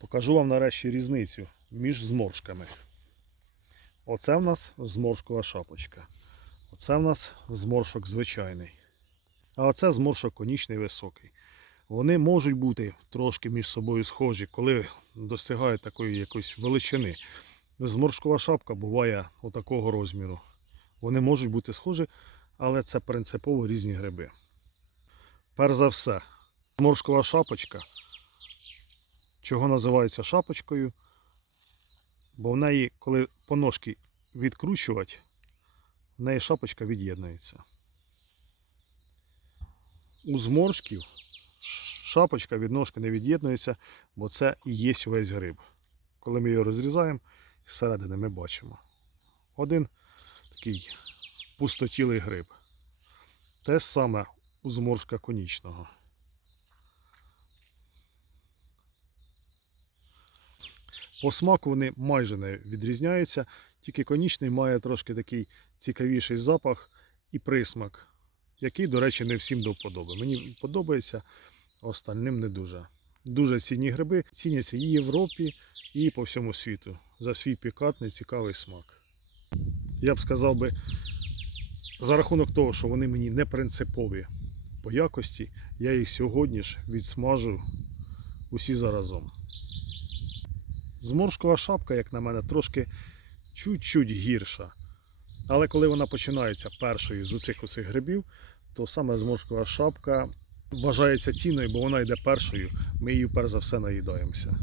Покажу вам нарешті різницю між зморшками. Оце в нас зморшкова шапочка. Оце в нас зморшок звичайний. А оце зморшок конічний високий. Вони можуть бути трошки між собою схожі, коли досягають такої якоїсь величини. Зморшкова шапка буває отакого розміру. Вони можуть бути схожі, але це принципово різні гриби. Перш за все, зморшкова шапочка. Чого називається шапочкою? Бо в неї, коли по ножки відкручувати, в неї шапочка від'єднується. У зморшків шапочка від ножки не від'єднується, бо це і є весь гриб. Коли ми його розрізаємо, зсередини ми бачимо. Один такий пустотілий гриб. Те саме у зморшка конічного. По смаку вони майже не відрізняються, тільки конічний має трошки такий цікавіший запах і присмак, який, до речі, не всім до вподоби. Мені подобається, остальним не дуже. Дуже цінні гриби, ціняться і в Європі, і по всьому світу за свій пікантний, цікавий смак. Я б сказав би, за рахунок того, що вони мені не принципові по якості, я їх сьогодні ж відсмажу усі заразом. Зморшкова шапка, як на мене, трошки чуть-чуть гірша. Але коли вона починається першою з оцих оцих грибів, то саме зморшкова шапка вважається цінною, бо вона йде першою. Ми її перш за все наїдаємося.